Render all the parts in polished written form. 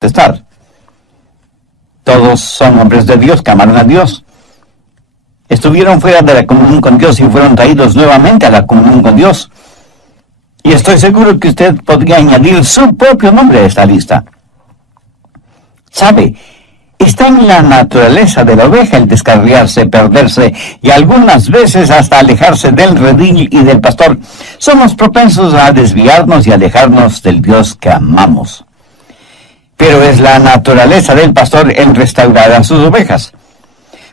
contestar. Todos son hombres de Dios que amaron a Dios. Estuvieron fuera de la comunión con Dios y fueron traídos nuevamente a la comunión con Dios. Y estoy seguro que usted podría añadir su propio nombre a esta lista. ¿Sabe? Está en la naturaleza de la oveja el descarriarse, perderse y algunas veces hasta alejarse del redil y del pastor. Somos propensos a desviarnos y alejarnos del Dios que amamos. Pero es la naturaleza del pastor el restaurar a sus ovejas.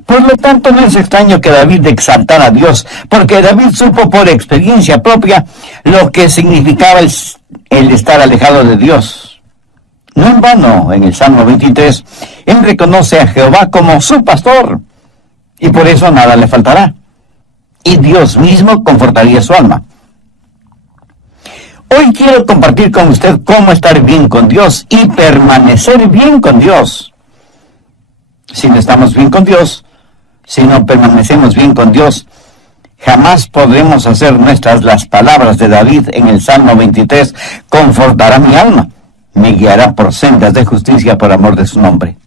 Por lo tanto, no es extraño que David exaltara a Dios, porque David supo por experiencia propia lo que significaba el estar alejado de Dios. No en vano, en el Salmo 23, él reconoce a Jehová como su pastor, y por eso nada le faltará. Y Dios mismo confortaría su alma. Hoy quiero compartir con usted cómo estar bien con Dios y permanecer bien con Dios. Si no estamos bien con Dios, si no permanecemos bien con Dios, jamás podremos hacer nuestras las palabras de David en el Salmo 23, confortará mi alma, me guiará por sendas de justicia por amor de su nombre.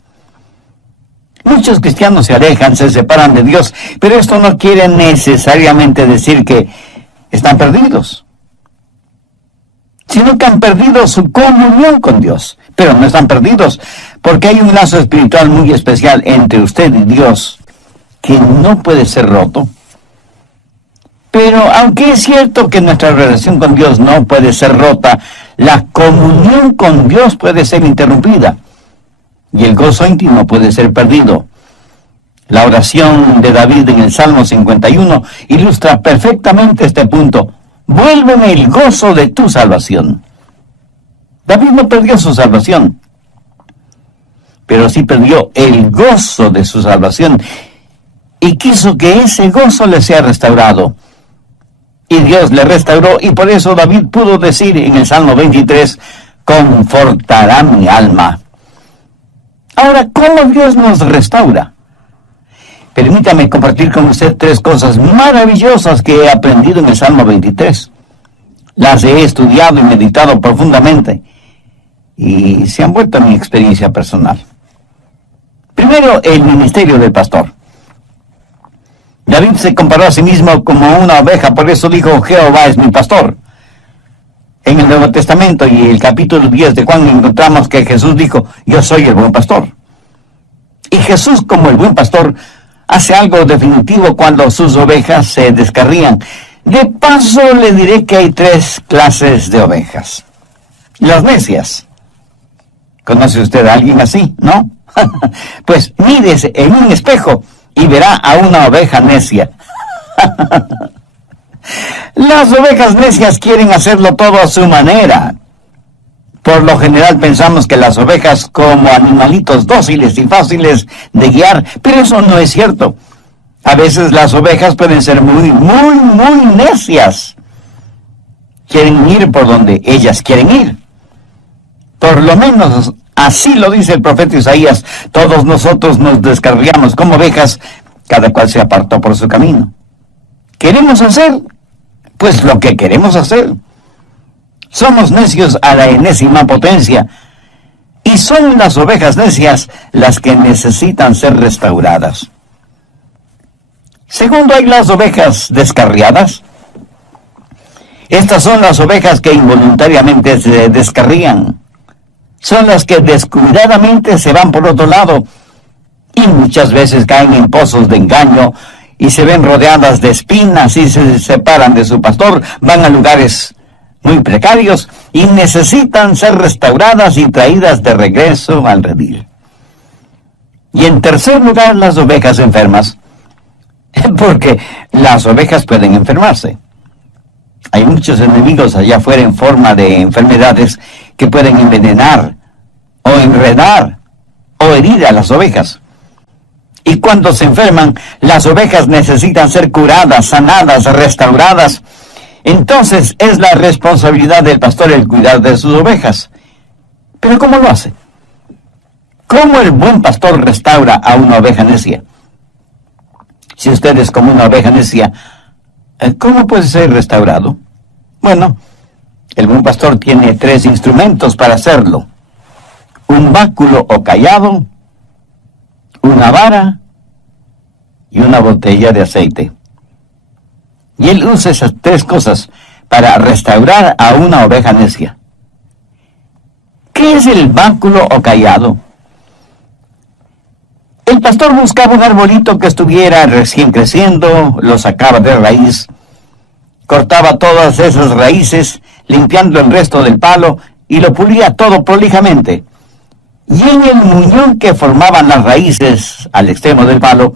Muchos cristianos se alejan, se separan de Dios, pero esto no quiere necesariamente decir que están perdidos, sino que han perdido su comunión con Dios. Pero no están perdidos, porque hay un lazo espiritual muy especial entre usted y Dios, que no puede ser roto. Pero aunque es cierto que nuestra relación con Dios no puede ser rota, la comunión con Dios puede ser interrumpida, y el gozo íntimo puede ser perdido. La oración de David en el Salmo 51 ilustra perfectamente este punto. Vuélveme el gozo de tu salvación. David no perdió su salvación, pero sí perdió el gozo de su salvación, y quiso que ese gozo le sea restaurado. Y Dios le restauró, y por eso David pudo decir en el Salmo 23, confortará mi alma. Ahora, ¿cómo Dios nos restaura? Permítame compartir con usted 3 cosas maravillosas que he aprendido en el Salmo 23. Las he estudiado y meditado profundamente, y se han vuelto a mi experiencia personal. Primero, el ministerio del pastor. David se comparó a sí mismo como una oveja, por eso dijo, Jehová es mi pastor. En el Nuevo Testamento y el capítulo 10 de Juan encontramos que Jesús dijo, yo soy el buen pastor. Y Jesús, como el buen pastor, hace algo definitivo cuando sus ovejas se descarrían. De paso, le diré que hay 3 clases de ovejas. Las necias. ¿Conoce usted a alguien así, no? Pues mírese en un espejo y verá a una oveja necia. Las ovejas necias quieren hacerlo todo a su manera. Por lo general pensamos que las ovejas como animalitos dóciles y fáciles de guiar, pero eso no es cierto. A veces las ovejas pueden ser muy necias. Quieren ir por donde ellas quieren ir. Por lo menos así lo dice el profeta Isaías. Todos nosotros nos descarriamos como ovejas, cada cual se apartó por su camino. ¿Queremos hacer? Pues lo que queremos hacer. Somos necios a la enésima potencia, y son las ovejas necias las que necesitan ser restauradas. Segundo, hay las ovejas descarriadas. Estas son las ovejas que involuntariamente se descarrían. Son las que descuidadamente se van por otro lado, y muchas veces caen en pozos de engaño, y se ven rodeadas de espinas y se separan de su pastor, van a lugares muy precarios y necesitan ser restauradas y traídas de regreso al redil. Y en tercer lugar, las ovejas enfermas, porque las ovejas pueden enfermarse. Hay muchos enemigos allá afuera en forma de enfermedades que pueden envenenar o enredar o herir a las ovejas. Y cuando se enferman, las ovejas necesitan ser curadas, sanadas, restauradas. Entonces es la responsabilidad del pastor el cuidar de sus ovejas. ¿Pero cómo lo hace? ¿Cómo el buen pastor restaura a una oveja necia? Si usted es como una oveja necia, ¿cómo puede ser restaurado? Bueno, el buen pastor tiene 3 instrumentos para hacerlo. un báculo o cayado, una vara y una botella de aceite. Y él usa esas tres cosas para restaurar a una oveja necia. ¿Qué es el báculo o cayado? El pastor buscaba un arbolito que estuviera recién creciendo, lo sacaba de raíz, cortaba todas esas raíces, limpiando el resto del palo y lo pulía todo prolijamente. Y en el muñón que formaban las raíces al extremo del palo,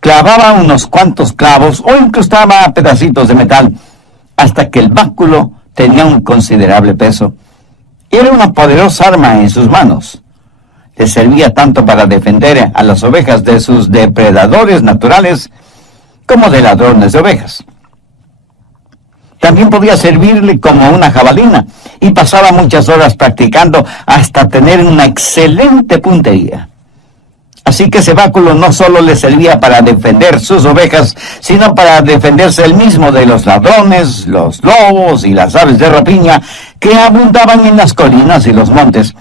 clavaba unos cuantos clavos o incrustaba pedacitos de metal, hasta que el báculo tenía un considerable peso. Era una poderosa arma en sus manos. Le servía tanto para defender a las ovejas de sus depredadores naturales como de ladrones de ovejas. También podía servirle como una jabalina y pasaba muchas horas practicando hasta tener una excelente puntería. Así que ese báculo no solo le servía para defender sus ovejas, sino para defenderse él mismo de los ladrones, los lobos y las aves de rapiña que abundaban en las colinas y los montes.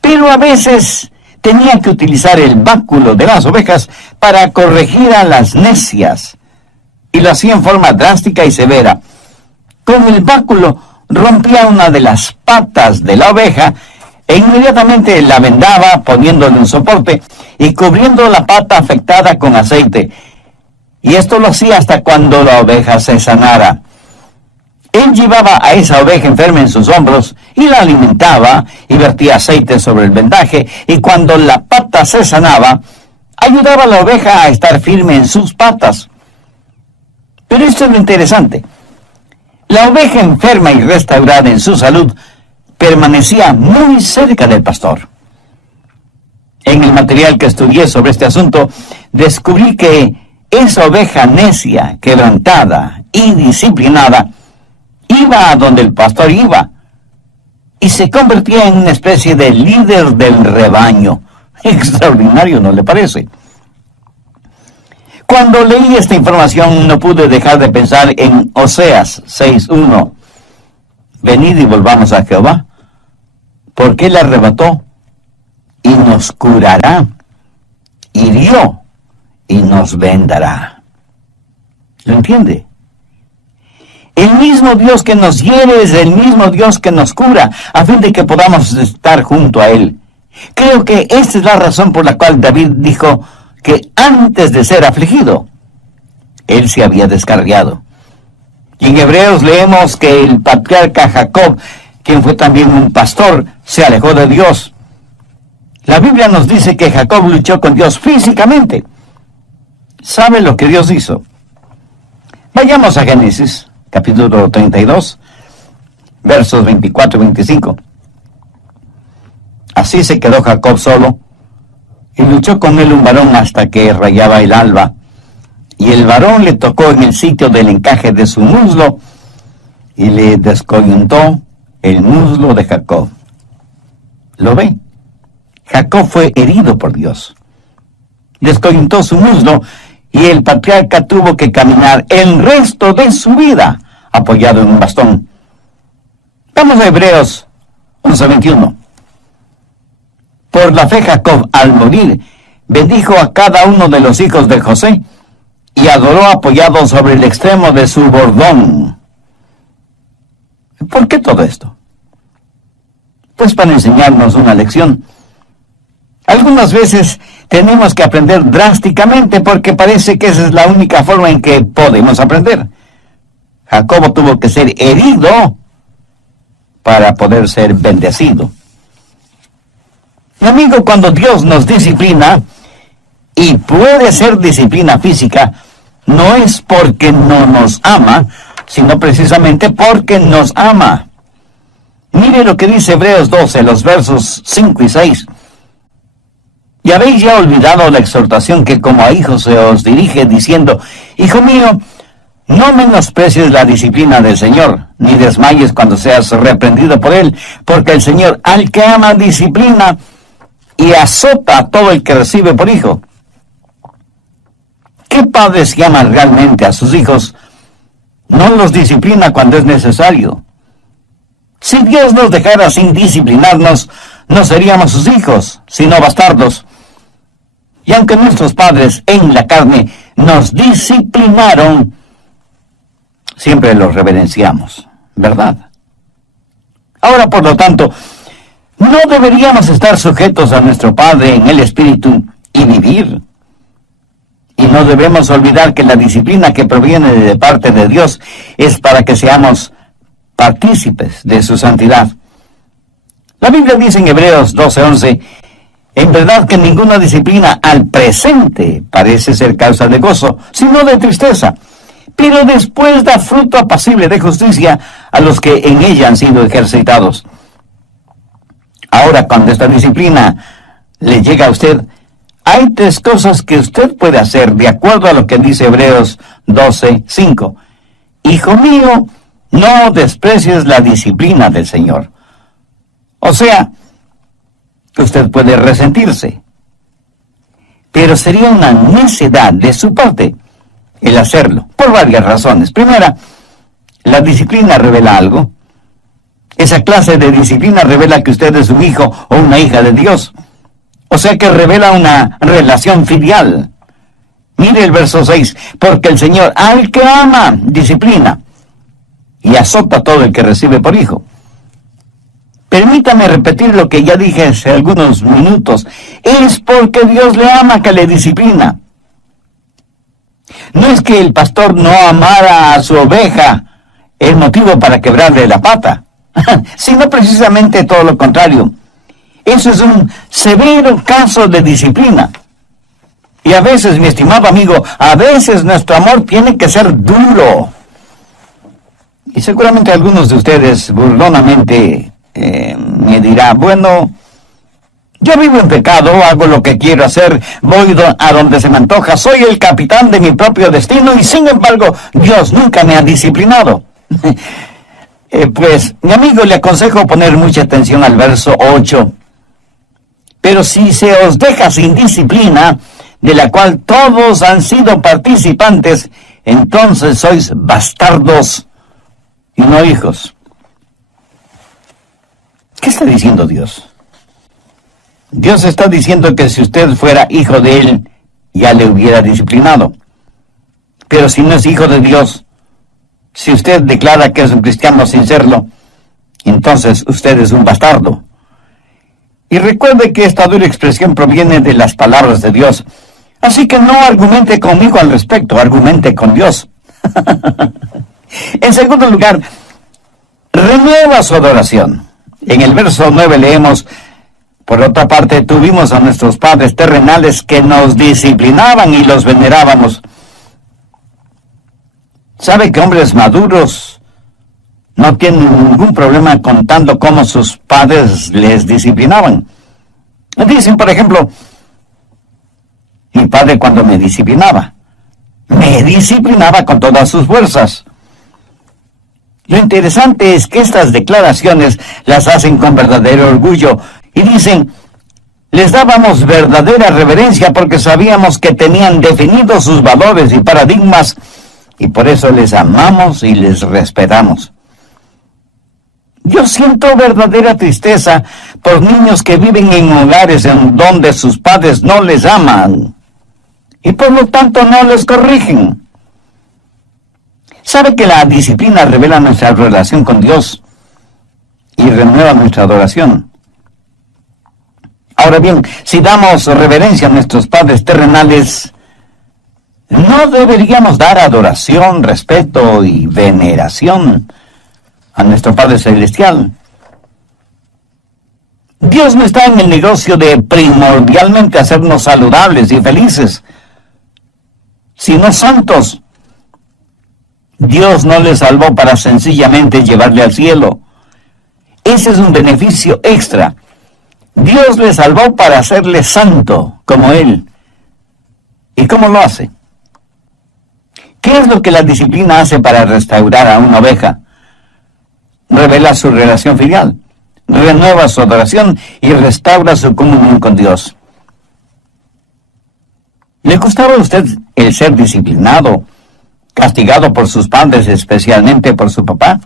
Pero a veces tenía que utilizar el báculo de las ovejas para corregir a las necias, y lo hacía en forma drástica y severa. Con el báculo rompía una de las patas de la oveja e inmediatamente la vendaba poniéndole un soporte y cubriendo la pata afectada con aceite. Y esto lo hacía hasta cuando la oveja se sanara. Él llevaba a esa oveja enferma en sus hombros y la alimentaba y vertía aceite sobre el vendaje, y cuando la pata se sanaba, ayudaba a la oveja a estar firme en sus patas. Pero esto es lo interesante. La oveja enferma y restaurada en su salud permanecía muy cerca del pastor. En el material que estudié sobre este asunto, descubrí que esa oveja necia, quebrantada y disciplinada, iba a donde el pastor iba y se convertía en una especie de líder del rebaño. Extraordinario, ¿no le parece? Cuando leí esta información no pude dejar de pensar en Oseas 6:1. Venid y volvamos a Jehová, porque Él arrebató y nos curará, hirió y nos vendará. ¿Lo entiende? El mismo Dios que nos hiere es el mismo Dios que nos cura, a fin de que podamos estar junto a Él. Creo que esta es la razón por la cual David dijo que antes de ser afligido, Él se había descarriado. Y en Hebreos leemos que el patriarca Jacob, quien fue también un pastor, se alejó de Dios. La Biblia nos dice que Jacob luchó con Dios físicamente. ¿Sabe lo que Dios hizo? Vayamos a Génesis, capítulo 32, versos 24 y 25. Así se quedó Jacob solo, y luchó con él un varón hasta que rayaba el alba. Y el varón le tocó en el sitio del encaje de su muslo, y le descoyuntó el muslo de Jacob. ¿Lo ve? Jacob fue herido por Dios. Descoyuntó su muslo, y el patriarca tuvo que caminar el resto de su vida apoyado en un bastón. Vamos a Hebreos 11:21. Por la fe Jacob, al morir, bendijo a cada uno de los hijos de José, y adoró apoyado sobre el extremo de su bordón. ¿Por qué todo esto? Pues para enseñarnos una lección. Algunas veces tenemos que aprender drásticamente porque parece que esa es la única forma en que podemos aprender. Jacobo tuvo que ser herido para poder ser bendecido. Mi amigo, cuando Dios nos disciplina, y puede ser disciplina física, no es porque no nos ama, sino precisamente porque nos ama. Mire lo que dice Hebreos 12, los versos 5 y 6. Y habéis ya olvidado la exhortación que como a hijos se os dirige, diciendo: Hijo mío, no menosprecies la disciplina del Señor, ni desmayes cuando seas reprendido por Él, porque el Señor al que ama disciplina y azota a todo el que recibe por hijo. ¿Qué padres que aman realmente a sus hijos no los disciplina cuando es necesario? Si Dios nos dejara sin disciplinarnos, no seríamos sus hijos, sino bastardos. Y aunque nuestros padres en la carne nos disciplinaron, siempre los reverenciamos, ¿verdad? Ahora, por lo tanto, no deberíamos estar sujetos a nuestro Padre en el Espíritu y vivir. Y no debemos olvidar que la disciplina que proviene de parte de Dios es para que seamos partícipes de su santidad. La Biblia dice en Hebreos 12:11, en verdad que ninguna disciplina al presente parece ser causa de gozo, sino de tristeza, pero después da fruto apacible de justicia a los que en ella han sido ejercitados. Ahora, cuando esta disciplina le llega a usted, hay tres cosas que usted puede hacer de acuerdo a lo que dice Hebreos 12:5. Hijo mío, no desprecies la disciplina del Señor. O sea, usted puede resentirse, pero sería una necedad de su parte el hacerlo, por varias razones. Primera, la disciplina revela algo. Esa clase de disciplina revela que usted es un hijo o una hija de Dios. O sea que revela una relación filial. Mire el verso 6, porque el Señor al que ama disciplina y azota a todo el que recibe por hijo. Permítame repetir lo que ya dije hace algunos minutos. Es porque Dios le ama que le disciplina. No es que el pastor no amara a su oveja el motivo para quebrarle la pata, sino precisamente todo lo contrario. Eso es un severo caso de disciplina. Y a veces, mi estimado amigo, a veces nuestro amor tiene que ser duro. Y seguramente algunos de ustedes burlonamente me dirá, bueno, yo vivo en pecado, hago lo que quiero hacer, voy a donde se me antoja, soy el capitán de mi propio destino y sin embargo Dios nunca me ha disciplinado. Pues, mi amigo, le aconsejo poner mucha atención al verso 8. Pero si se os deja sin disciplina, de la cual todos han sido participantes, entonces sois bastardos y no hijos. ¿Qué está diciendo Dios? Dios está diciendo que si usted fuera hijo de Él, ya le hubiera disciplinado. Pero si no es hijo de Dios, si usted declara que es un cristiano sin serlo, entonces usted es un bastardo. Y recuerde que esta dura expresión proviene de las palabras de Dios. Así que no argumente conmigo al respecto, argumente con Dios. En segundo lugar, renueva su adoración. En el verso 9 leemos, por otra parte, tuvimos a nuestros padres terrenales que nos disciplinaban y los venerábamos. ¿Sabe que hombres maduros no tienen ningún problema contando cómo sus padres les disciplinaban? Dicen, por ejemplo, mi padre cuando me disciplinaba con todas sus fuerzas. Lo interesante es que estas declaraciones las hacen con verdadero orgullo y dicen, les dábamos verdadera reverencia porque sabíamos que tenían definidos sus valores y paradigmas y por eso les amamos y les respetamos. Yo siento verdadera tristeza por niños que viven en hogares en donde sus padres no les aman y por lo tanto no les corrigen. ¿Sabe que la disciplina revela nuestra relación con Dios y renueva nuestra adoración? Ahora bien, si damos reverencia a nuestros padres terrenales, ¿no deberíamos dar adoración, respeto y veneración a nuestro Padre Celestial? Dios no está en el negocio de primordialmente hacernos saludables y felices, sino santos. Dios no le salvó para sencillamente llevarle al cielo. Ese es un beneficio extra. Dios le salvó para hacerle santo como Él. ¿Y cómo lo hace? ¿Qué es lo que la disciplina hace para restaurar a una oveja? Revela su relación filial, renueva su adoración y restaura su comunión con Dios. ¿Le gustaba a usted el ser disciplinado, castigado por sus padres, especialmente por su papá?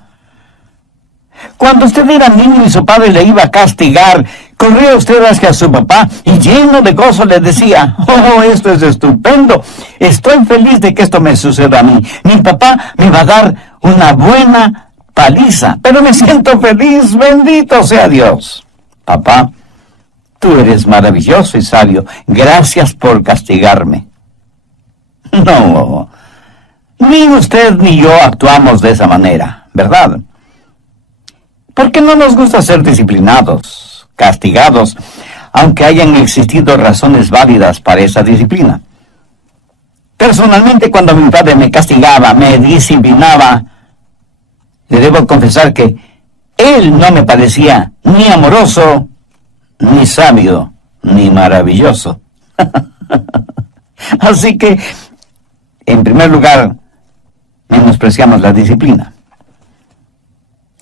Cuando usted era niño y su padre le iba a castigar, Corría usted hacia su papá y lleno de gozo le decía: oh, esto es estupendo, estoy feliz de que esto me suceda a mí. Mi papá me va a dar una buena paliza, pero me siento feliz, bendito sea Dios. Papá, tú eres maravilloso y sabio, gracias por castigarme. No, ni usted ni yo actuamos de esa manera, ¿verdad? Porque no nos gusta ser disciplinados, castigados, aunque hayan existido razones válidas para esa disciplina. Personalmente, cuando mi padre me castigaba, me disciplinaba, le debo confesar que él no me parecía ni amoroso, ni sabio, ni maravilloso. Así que, en primer lugar, menospreciamos la disciplina.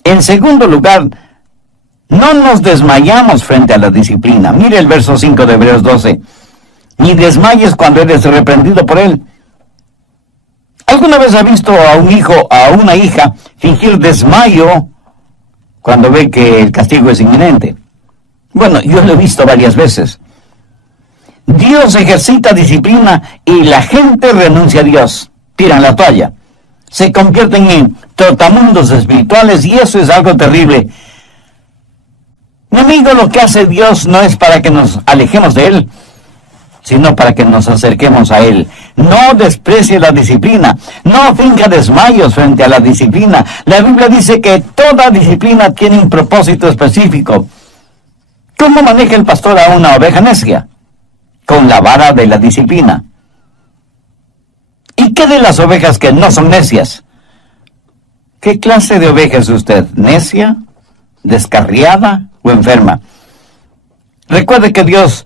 En segundo lugar, no nos desmayamos frente a la disciplina. Mire el verso 5 de Hebreos 12. Ni desmayes cuando eres reprendido por él. ¿Alguna vez ha visto a un hijo, a una hija, fingir desmayo cuando ve que el castigo es inminente? Bueno, yo lo he visto varias veces. Dios ejercita disciplina y la gente renuncia a Dios. Tiran la toalla. Se convierten en trotamundos espirituales y eso es algo terrible. Mi amigo, lo que hace Dios no es para que nos alejemos de Él, sino para que nos acerquemos a Él. No desprecie la disciplina, no finja desmayos frente a la disciplina. La Biblia dice que toda disciplina tiene un propósito específico. ¿Cómo maneja el pastor a una oveja necia? Con la vara de la disciplina. ¿Y qué de las ovejas que no son necias? ¿Qué clase de oveja es usted? ¿Necia? ¿Descarriada o enferma? Recuerde que Dios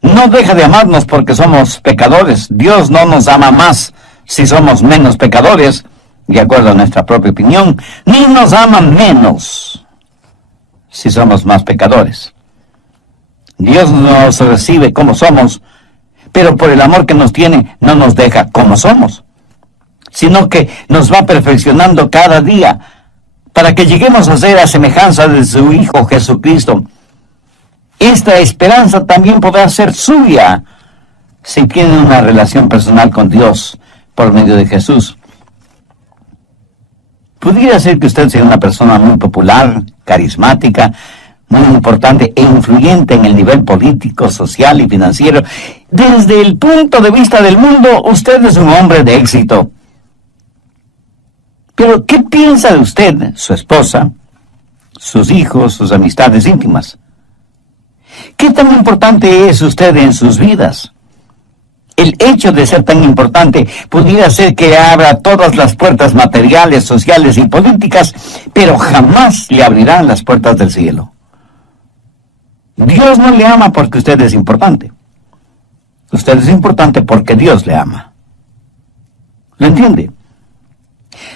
no deja de amarnos porque somos pecadores. Dios no nos ama más si somos menos pecadores, de acuerdo a nuestra propia opinión, ni nos ama menos si somos más pecadores. Dios nos recibe como somos, pero por el amor que nos tiene no nos deja como somos, sino que nos va perfeccionando cada día para que lleguemos a ser a semejanza de su Hijo Jesucristo. Esta esperanza también podrá ser suya si tiene una relación personal con Dios por medio de Jesús. Pudiera ser que usted sea una persona muy popular, carismática, muy importante e influyente en el nivel político, social y financiero. Desde el punto de vista del mundo, usted es un hombre de éxito. Pero, ¿qué piensa de usted, su esposa, sus hijos, sus amistades íntimas? ¿Qué tan importante es usted en sus vidas? El hecho de ser tan importante pudiera ser que abra todas las puertas materiales, sociales y políticas, pero jamás le abrirán las puertas del cielo. Dios no le ama porque usted es importante. Usted es importante porque Dios le ama. ¿Lo entiende?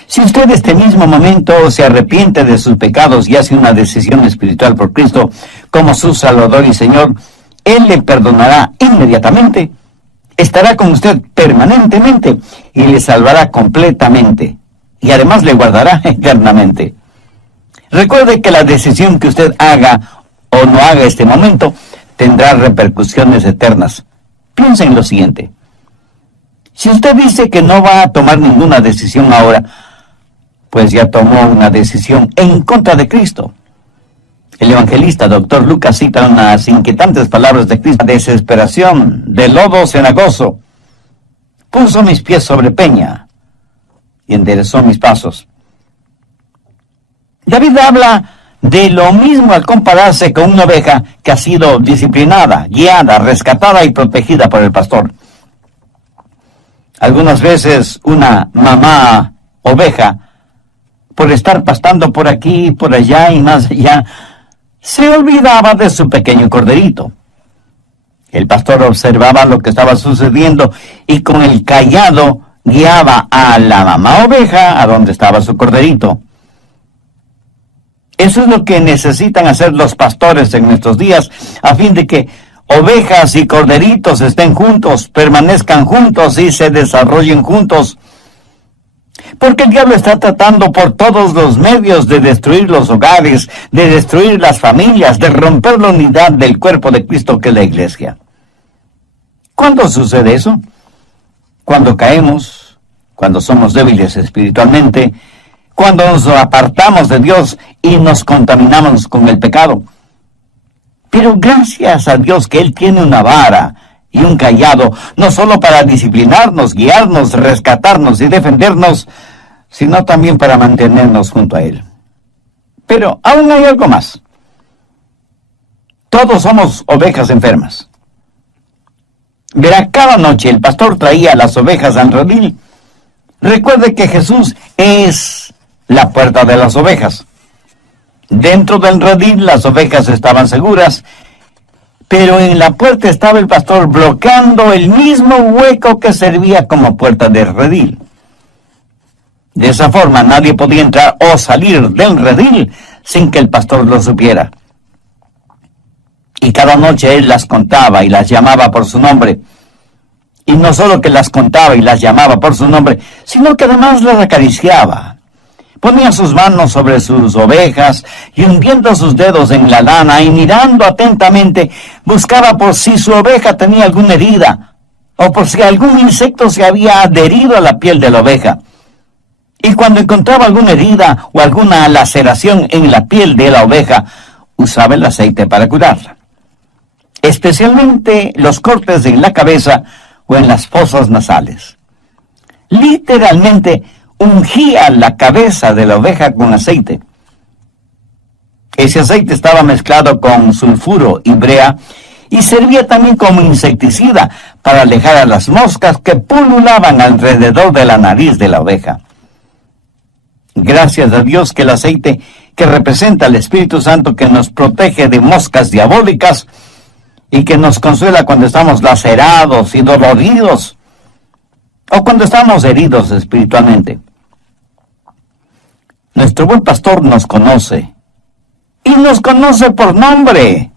Si usted en este mismo momento se arrepiente de sus pecados y hace una decisión espiritual por Cristo como su Salvador y Señor, Él le perdonará inmediatamente, estará con usted permanentemente y le salvará completamente y además le guardará eternamente. Recuerde que la decisión que usted haga o no haga este momento tendrá repercusiones eternas. Piensa en lo siguiente. Si usted dice que no va a tomar ninguna decisión ahora, pues ya tomó una decisión en contra de Cristo. El evangelista Dr. Lucas cita unas inquietantes palabras de Cristo: desesperación, de lodo cenagoso, puso mis pies sobre peña y enderezó mis pasos. David habla de lo mismo al compararse con una oveja que ha sido disciplinada, guiada, rescatada y protegida por el pastor. Algunas veces una mamá oveja, por estar pastando por aquí, por allá y más allá, se olvidaba de su pequeño corderito. El pastor observaba lo que estaba sucediendo y con el cayado guiaba a la mamá oveja a donde estaba su corderito. Eso es lo que necesitan hacer los pastores en nuestros días, a fin de que ovejas y corderitos estén juntos, permanezcan juntos y se desarrollen juntos. Porque el diablo está tratando por todos los medios de destruir los hogares, de destruir las familias, de romper la unidad del cuerpo de Cristo que es la iglesia. ¿Cuándo sucede eso? Cuando caemos, cuando somos débiles espiritualmente, cuando nos apartamos de Dios y nos contaminamos con el pecado. Pero gracias a Dios que Él tiene una vara y un cayado, no solo para disciplinarnos, guiarnos, rescatarnos y defendernos, sino también para mantenernos junto a Él. Pero aún hay algo más. Todos somos ovejas enfermas. Verá, cada noche el pastor traía las ovejas al redil. Recuerde que Jesús es la puerta de las ovejas. Dentro del redil las ovejas estaban seguras, pero en la puerta estaba el pastor bloqueando el mismo hueco que servía como puerta del redil. De esa forma nadie podía entrar o salir del redil sin que el pastor lo supiera. Y cada noche él las contaba y las llamaba por su nombre. Y no solo que las contaba y las llamaba por su nombre, sino que además las acariciaba. Ponía sus manos sobre sus ovejas y hundiendo sus dedos en la lana y mirando atentamente, buscaba por si su oveja tenía alguna herida o por si algún insecto se había adherido a la piel de la oveja. Y cuando encontraba alguna herida o alguna laceración en la piel de la oveja, usaba el aceite para curarla. Especialmente los cortes en la cabeza o en las fosas nasales. Literalmente ungía la cabeza de la oveja con aceite. Ese aceite estaba mezclado con sulfuro y brea y servía también como insecticida para alejar a las moscas que pululaban alrededor de la nariz de la oveja. Gracias a Dios que el aceite que representa al Espíritu Santo que nos protege de moscas diabólicas y que nos consuela cuando estamos lacerados y doloridos o cuando estamos heridos espiritualmente. Nuestro buen pastor nos conoce y nos conoce por nombre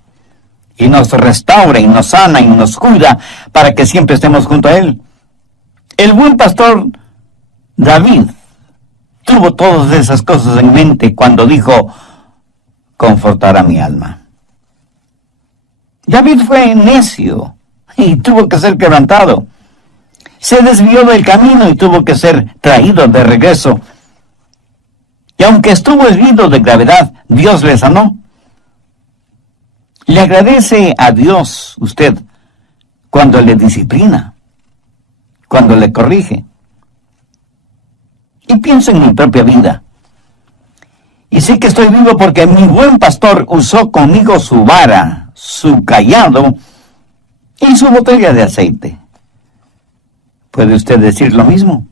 y nos restaura y nos sana y nos cuida para que siempre estemos junto a Él. El buen pastor David tuvo todas esas cosas en mente cuando dijo, confortará mi alma. David fue necio y tuvo que ser quebrantado. Se desvió del camino y tuvo que ser traído de regreso. Y aunque estuvo herido de gravedad, Dios le sanó. Le agradece a Dios usted cuando le disciplina, cuando le corrige. Y pienso en mi propia vida. Y sé que estoy vivo porque mi buen pastor usó conmigo su vara, su cayado y su botella de aceite. ¿Puede usted decir lo mismo?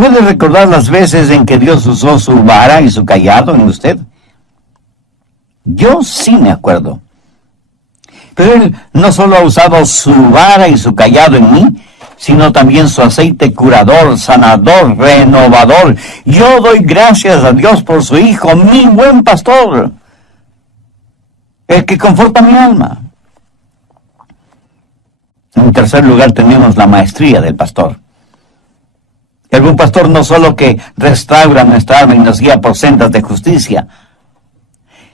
¿Puede recordar las veces en que Dios usó su vara y su cayado en usted? Yo sí me acuerdo. Pero Él no solo ha usado su vara y su cayado en mí, sino también su aceite curador, sanador, renovador. Yo doy gracias a Dios por su Hijo, mi buen pastor, el que conforta mi alma. En tercer lugar tenemos la maestría del pastor. El buen pastor no solo que restaura nuestra alma y nos guía por sendas de justicia,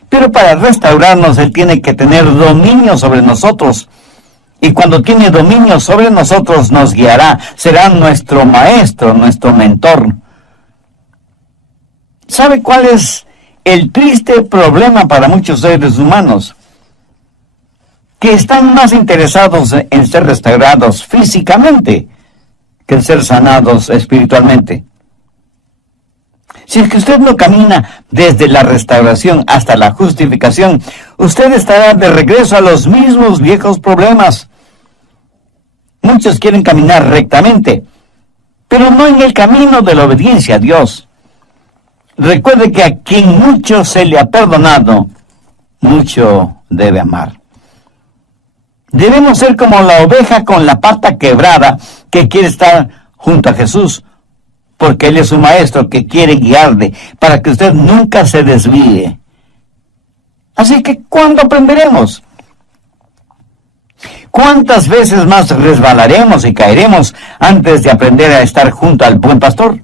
pero para restaurarnos Él tiene que tener dominio sobre nosotros. Y cuando tiene dominio sobre nosotros nos guiará, será nuestro maestro, nuestro mentor. ¿Sabe cuál es el triste problema para muchos seres humanos? Que están más interesados en ser restaurados físicamente que en ser sanados espiritualmente. Si es que usted no camina desde la restauración hasta la justificación, usted estará de regreso a los mismos viejos problemas. Muchos quieren caminar rectamente, pero no en el camino de la obediencia a Dios. Recuerde que a quien mucho se le ha perdonado, mucho debe amar. Debemos ser como la oveja con la pata quebrada que quiere estar junto a Jesús, porque Él es su maestro que quiere guiarle para que usted nunca se desvíe. Así que, ¿cuándo aprenderemos? ¿Cuántas veces más resbalaremos y caeremos antes de aprender a estar junto al buen pastor?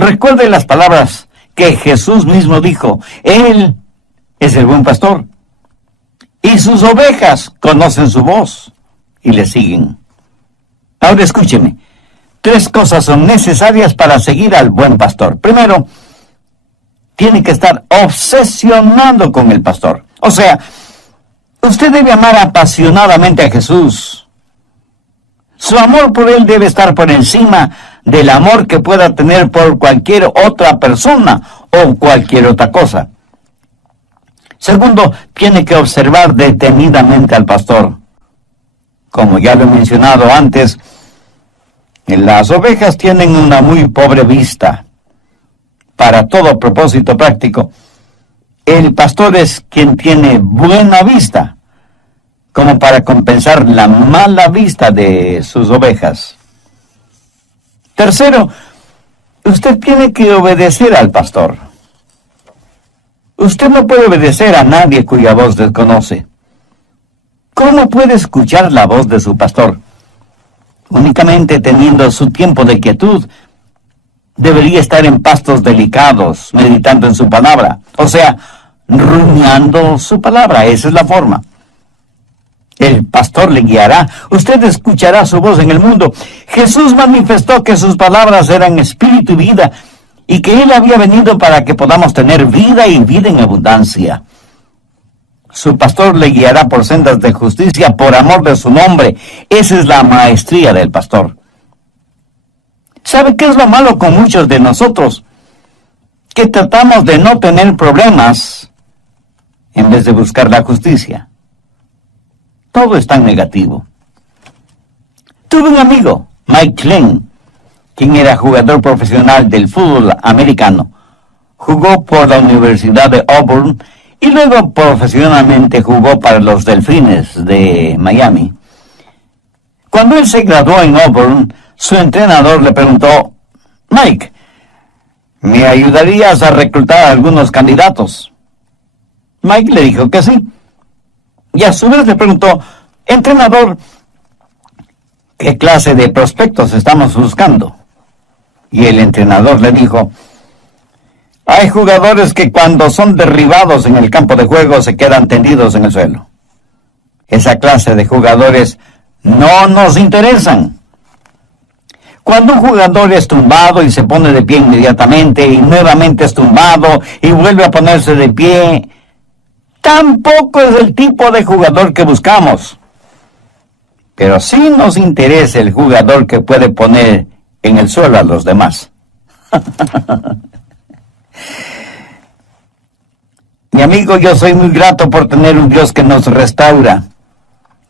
Recuerde las palabras que Jesús mismo dijo. Él es el buen pastor. Y sus ovejas conocen su voz y le siguen. Ahora escúcheme. 3 cosas son necesarias para seguir al buen pastor. Primero, tiene que estar obsesionado con el pastor. O sea, usted debe amar apasionadamente a Jesús. Su amor por él debe estar por encima del amor que pueda tener por cualquier otra persona o cualquier otra cosa. Segundo, tiene que observar detenidamente al pastor. Como ya lo he mencionado antes, las ovejas tienen una muy pobre vista. Para todo propósito práctico, el pastor es quien tiene buena vista, como para compensar la mala vista de sus ovejas. Tercero, usted tiene que obedecer al pastor. Usted no puede obedecer a nadie cuya voz desconoce. ¿Cómo puede escuchar la voz de su pastor? Únicamente teniendo su tiempo de quietud. Debería estar en pastos delicados, meditando en su palabra. O sea, rumiando su palabra. Esa es la forma. El pastor le guiará. Usted escuchará su voz en el mundo. Jesús manifestó que sus palabras eran espíritu y vida, y que Él había venido para que podamos tener vida y vida en abundancia. Su pastor le guiará por sendas de justicia por amor de su nombre. Esa es la maestría del pastor. ¿Sabe qué es lo malo con muchos de nosotros? Que tratamos de no tener problemas en vez de buscar la justicia. Todo es tan negativo. Tuve un amigo, Mike Glenn, quien era jugador profesional del fútbol americano. Jugó por la Universidad de Auburn y luego profesionalmente jugó para los Delfines de Miami. Cuando él se graduó en Auburn, su entrenador le preguntó: Mike, ¿me ayudarías a reclutar a algunos candidatos? Mike le dijo que sí. Y a su vez le preguntó: entrenador, ¿qué clase de prospectos estamos buscando? Y el entrenador le dijo: hay jugadores que cuando son derribados en el campo de juego se quedan tendidos en el suelo. Esa clase de jugadores no nos interesan. Cuando un jugador es tumbado y se pone de pie inmediatamente y nuevamente es tumbado y vuelve a ponerse de pie, tampoco es el tipo de jugador que buscamos. Pero sí nos interesa el jugador que puede poner en el suelo a los demás. Mi amigo, yo soy muy grato por tener un Dios que nos restaura,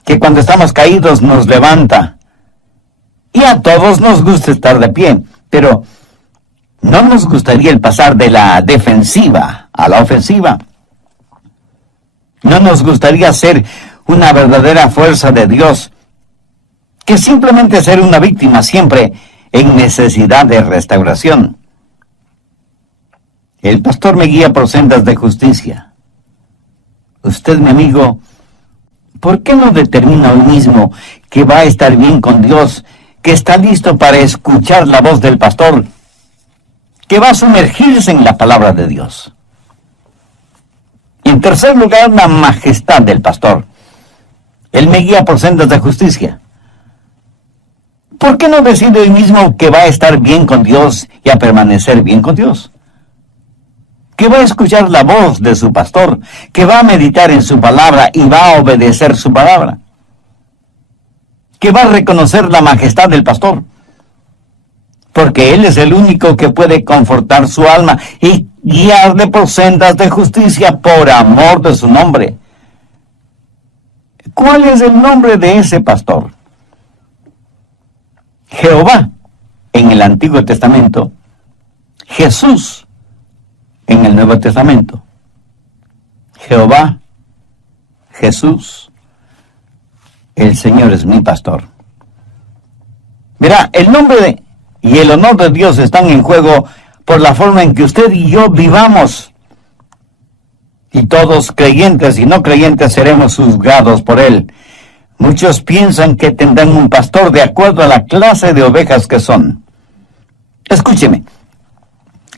que cuando estamos caídos nos levanta. Y a todos nos gusta estar de pie, pero no nos gustaría el pasar de la defensiva a la ofensiva. No nos gustaría ser una verdadera fuerza de Dios, que simplemente ser una víctima siempre en necesidad de restauración. El pastor me guía por sendas de justicia. Usted, mi amigo, ¿por qué no determina hoy mismo que va a estar bien con Dios, que está listo para escuchar la voz del pastor, que va a sumergirse en la palabra de Dios? En tercer lugar, la majestad del pastor. Él me guía por sendas de justicia. ¿Por qué no decide hoy mismo que va a estar bien con Dios y a permanecer bien con Dios? Que va a escuchar la voz de su pastor, que va a meditar en su palabra y va a obedecer su palabra. Que va a reconocer la majestad del pastor, porque Él es el único que puede confortar su alma y guiarle por sendas de justicia por amor de su nombre. ¿Cuál es el nombre de ese pastor? Jehová en el Antiguo Testamento, Jesús en el Nuevo Testamento. Jehová, Jesús, el Señor es mi pastor. Verá, el nombre y el honor de Dios están en juego por la forma en que usted y yo vivamos. Y todos, creyentes y no creyentes, seremos juzgados por Él. Muchos piensan que tendrán un pastor de acuerdo a la clase de ovejas que son. Escúcheme,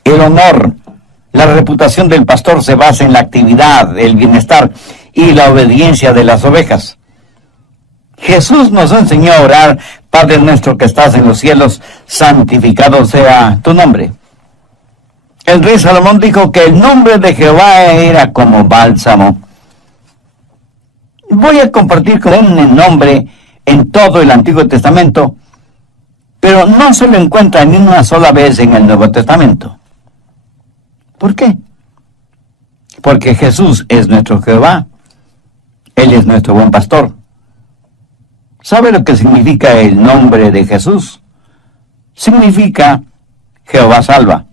El honor, la reputación del pastor se basa en la actividad, el bienestar y la obediencia de las ovejas. Jesús nos enseñó a orar: Padre nuestro que estás en los cielos, santificado sea tu nombre. El rey Salomón dijo que el nombre de Jehová era como bálsamo. Voy a compartir con un nombre en todo el Antiguo Testamento, pero no se lo encuentra ni una sola vez en el Nuevo Testamento. ¿Por qué? Porque Jesús es nuestro Jehová. Él es nuestro buen pastor. ¿Sabe lo que significa el nombre de Jesús? Significa Jehová salva.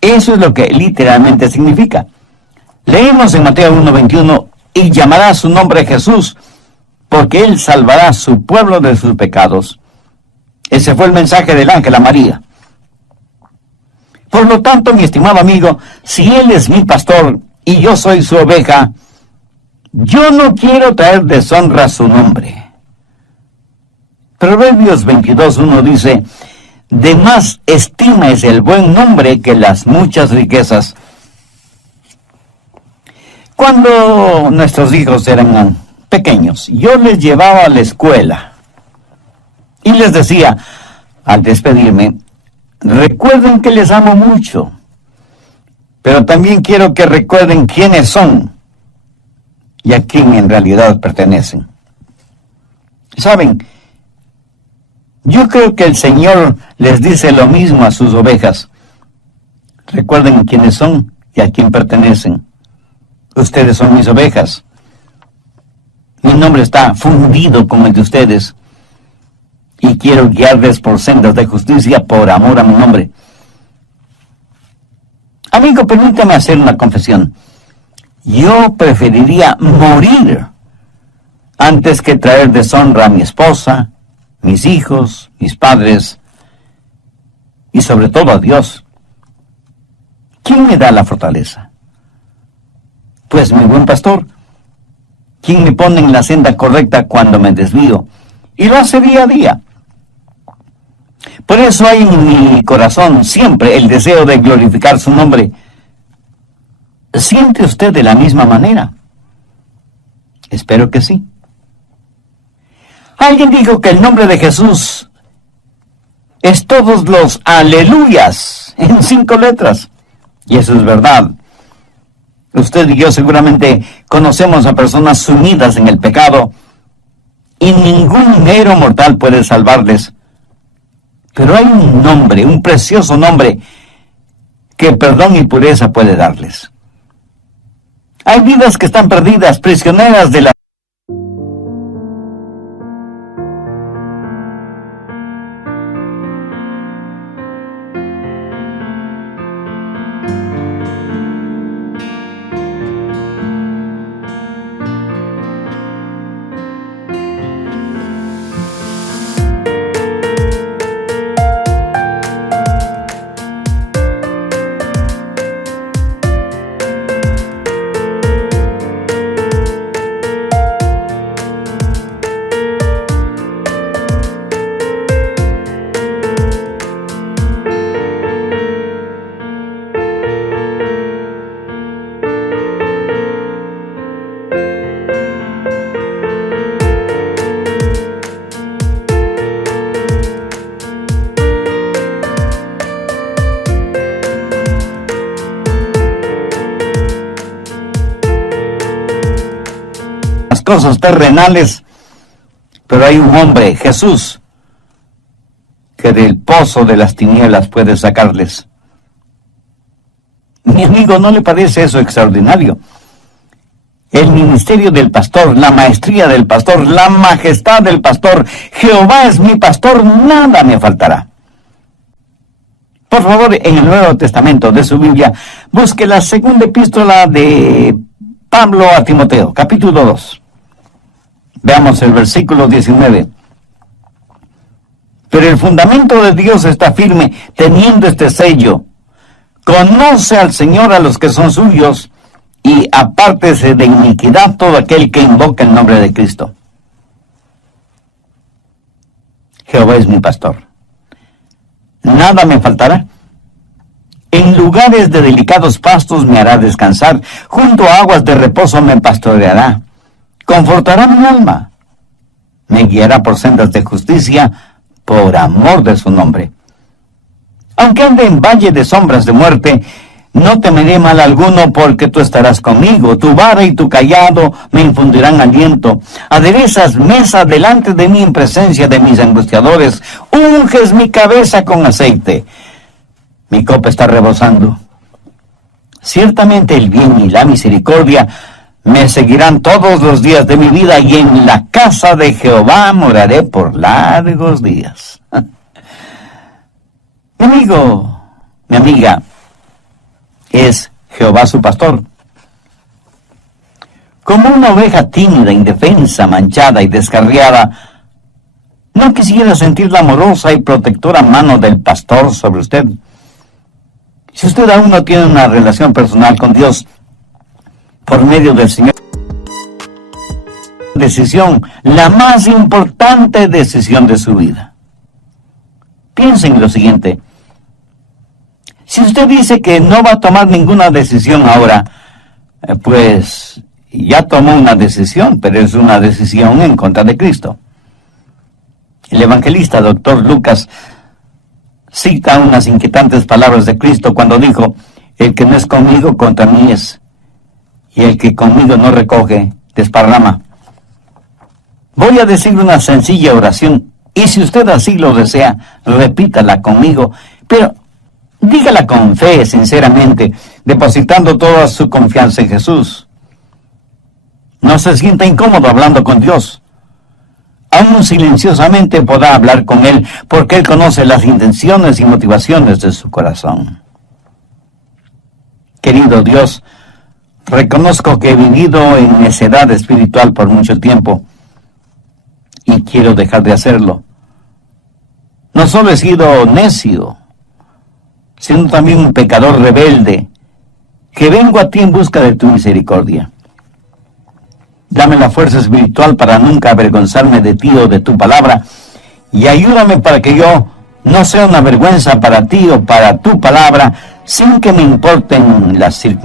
Eso es lo que literalmente significa. Leemos en Mateo 1:21, y llamará su nombre Jesús, porque él salvará a su pueblo de sus pecados. Ese fue el mensaje del ángel a María. Por lo tanto, mi estimado amigo, si él es mi pastor y yo soy su oveja, yo no quiero traer deshonra a su nombre. Proverbios 22:1 dice: de más estima es el buen nombre que las muchas riquezas. Cuando nuestros hijos eran pequeños, yo les llevaba a la escuela y les decía, al despedirme: recuerden que les amo mucho, pero también quiero que recuerden quiénes son y a quién en realidad pertenecen. ¿Saben? Yo creo que el Señor les dice lo mismo a sus ovejas. Recuerden quiénes son y a quién pertenecen. Ustedes son mis ovejas. Mi nombre está fundido con el de ustedes. Y quiero guiarles por sendas de justicia por amor a mi nombre. Amigo, permítame hacer una confesión. Yo preferiría morir antes que traer deshonra a mi esposa, mis hijos, mis padres y sobre todo a Dios. ¿Quién me da la fortaleza? Pues mi buen pastor, quien me pone en la senda correcta cuando me desvío, y lo hace día a día. Por eso hay en mi corazón siempre el deseo de glorificar su nombre. ¿Siente usted de la misma manera? Espero que sí. Alguien dijo que el nombre de Jesús es todos los aleluyas en 5 letras. Y eso es verdad. Usted y yo seguramente conocemos a personas sumidas en el pecado y ningún mero mortal puede salvarles. Pero hay un nombre, un precioso nombre, que perdón y pureza puede darles. Hay vidas que están perdidas, prisioneras de la... cosas terrenales, pero hay un hombre, Jesús, que del pozo de las tinieblas puede sacarles. Mi amigo, ¿no le parece eso extraordinario? El ministerio del pastor, la maestría del pastor, la majestad del pastor. Jehová es mi pastor, nada me faltará. Por favor, en el Nuevo Testamento de su Biblia, busque la segunda epístola de Pablo a Timoteo, capítulo 2. Veamos el versículo 19. Pero el fundamento de Dios está firme, teniendo este sello: conoce al Señor a los que son suyos, y apártese de iniquidad todo aquel que invoca el nombre de Cristo. Jehová es mi pastor. Nada me faltará. En lugares de delicados pastos me hará descansar, junto a aguas de reposo me pastoreará. Confortará mi alma, me guiará por sendas de justicia, por amor de su nombre. Aunque ande en valle de sombras de muerte, no temeré mal alguno, porque tú estarás conmigo. Tu vara y tu cayado me infundirán aliento. Aderezas mesa delante de mí en presencia de mis angustiadores. Unges mi cabeza con aceite. Mi copa está rebosando. Ciertamente el bien y la misericordia me seguirán todos los días de mi vida, y en la casa de Jehová moraré por largos días. Mi amigo, mi amiga, ¿es Jehová su pastor? Como una oveja tímida, indefensa, manchada y descarriada, ¿no quisiera sentir la amorosa y protectora mano del pastor sobre usted? Si usted aún no tiene una relación personal con Dios por medio del Señor, decisión, la más importante decisión de su vida. Piensen en lo siguiente. Si usted dice que no va a tomar ninguna decisión ahora, pues ya tomó una decisión, pero es una decisión en contra de Cristo. El evangelista Dr. Lucas cita unas inquietantes palabras de Cristo cuando dijo: el que no es conmigo, contra mí es, y el que conmigo no recoge, desparrama. Voy a decirle una sencilla oración, y si usted así lo desea, repítala conmigo, pero dígala con fe, sinceramente, depositando toda su confianza en Jesús. No se sienta incómodo hablando con Dios. Aún silenciosamente podrá hablar con Él, porque Él conoce las intenciones y motivaciones de su corazón. Querido Dios, reconozco que he vivido en necedad espiritual por mucho tiempo, y quiero dejar de hacerlo. No solo he sido necio, sino también un pecador rebelde, que vengo a ti en busca de tu misericordia. Dame la fuerza espiritual para nunca avergonzarme de ti o de tu palabra, y ayúdame para que yo no sea una vergüenza para ti o para tu palabra, sin que me importen las circunstancias